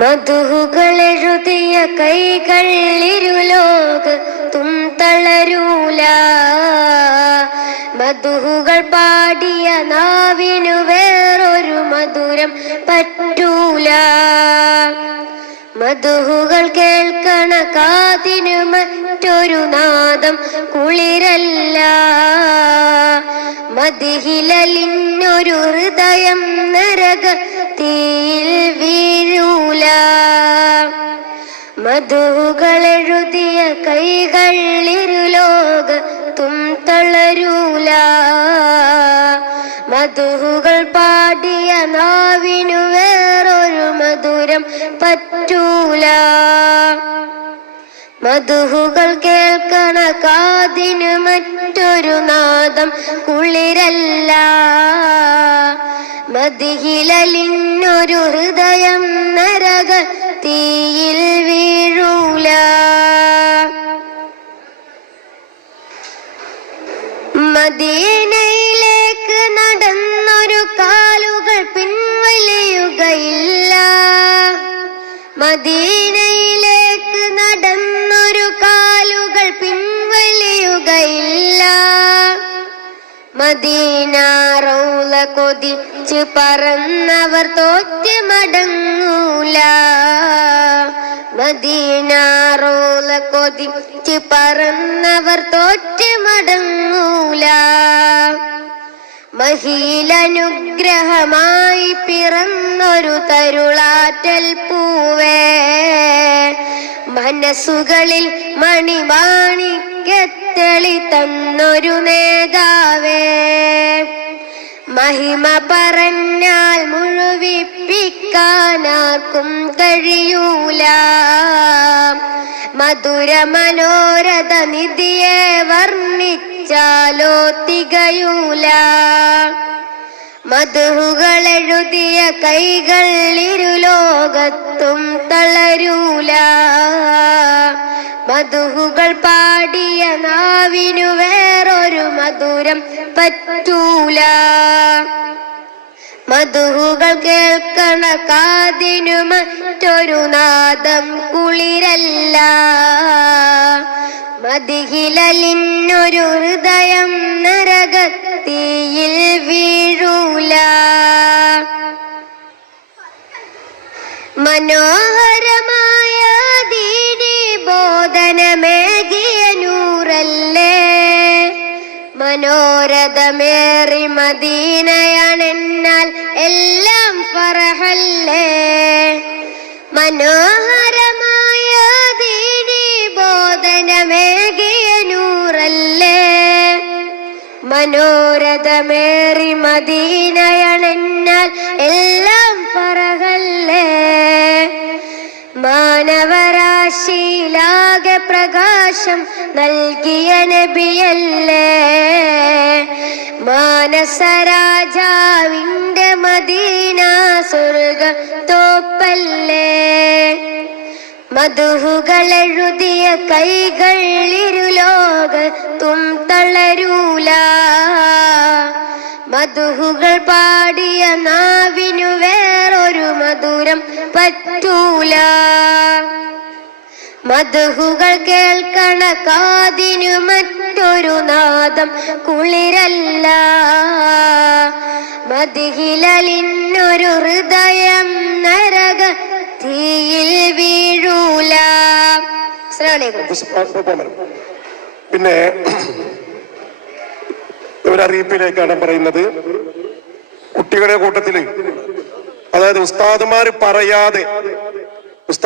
മധുഹുകളെഴുതിയ കൈകൾ ഇരുലോകത്തും തളരൂല, മധുഹുകൾ പാടിയ നാവിനു വേറൊരു മധുരം പറ്റൂല. മധുഹുകൾ കേൾക്കണ കാതിനു മറ്റൊരു നാദം കുളിരല്ല, മദിഹിലലിന്നൊരു ഹൃദയം നരകത്തീയിൽ വീഴൂല. മധുഹുകളെഴുതിയ കൈകൾ ഇരുലോകത്തും തളരൂല, മധുഹുകൾ പാടിയ നാവിനു വേറൊരു മധുരം പറ്റൂല. മധുഹുകൾ കേൾക്കണ കാതിനു മറ്റൊരു നാദം കുളിരല്ല, മദിഹിലലിന്നൊരു ഹൃദയം നരകത്തീയിൽ വീഴൂല. മദീനയിലേക്ക് നടന്നൊരു കാലുകൾ പിൻവലിയുകയില്ല, മദീനയിലേക്ക് നടന്നൊരു കാലുകൾ പിൻവലിയുകയില്ല. മദീന റൗള കൊതിച്ച് പറന്നവർ തോറ്റ് മടങ്ങൂല, മദീന റൗള കൊതിച്ച് പറന്നവർ തോറ്റ് മടങ്ങൂല. മഹീലനുഗ്രഹമായി പിറന്നൊരു തരുളാറ്റൽ പൂവേ, മനസ്സുകളിൽ മണിമാണിക്യത്തെളി തന്നൊരു നേതാവേ. മഹിമ പറഞ്ഞാൽ മുഴുവിപ്പിക്കാനാർക്കും കഴിയൂല, മധുര മനോരഥ നിധിയെ വർണ്ണിച്ചാലോ തികയൂല. മധുഹുകളെഴുതിയ കൈകൾ ഇരുലോകത്തും തളരൂല, മധുഹുകൾ പാടിയ നാവിനു വേറൊരു മധുരം പറ്റൂല. മധുഹുകൾ കേൾക്കണ കാതിനു മറ്റൊരു നാദം കുളിരല്ല, മദിഹിലലിന്നൊരു ഹൃദയം നരകത്തീയിൽ വീഴൂല. മനോഹരമായ ദീനി ബോധനമേകിയ നൂറല്ലേ, മനോരഥമേറി മദീനയാണെന്നാൽ എല്ലാം ഫറഹല്ലേ. മനോഹരമായ ദീനി ബോധനമേകിയ നൂറല്ലേ, മനോരഥമേറി മദീനയാണെന്നാൽ എല്ലാം ഫറഹല്ലേ. മാനവരാശിയിലാകെ പ്രകാശം നൽകിയ നബിയല്ലേ, മാനസരാജാവിന്റെ മദീന സ്വർഗ തോപ്പല്ലേ. മധുഹുകളെഴുതിയ കൈകൾ ഇരുലോകത്തും തളരൂല, മധുഹുകൾ പാടിയ നാവിനു വേറൊരു മധുരം പറ്റൂല. മധുഹുകൾ കേൾക്കണ കാതിനു മറ്റൊരു നാദം കുളിരല്ല, മദിഹിലലിന്നൊരു ഹൃദയം നരകത്തീയിൽ വീഴൂല. പിന്നെ ഒരറിയിപ്പിലേക്കാണ് പറയുന്നത്. കുട്ടികളുടെ കൂട്ടത്തില്, അതായത് ഉസ്താദുമാര് പറയാതെ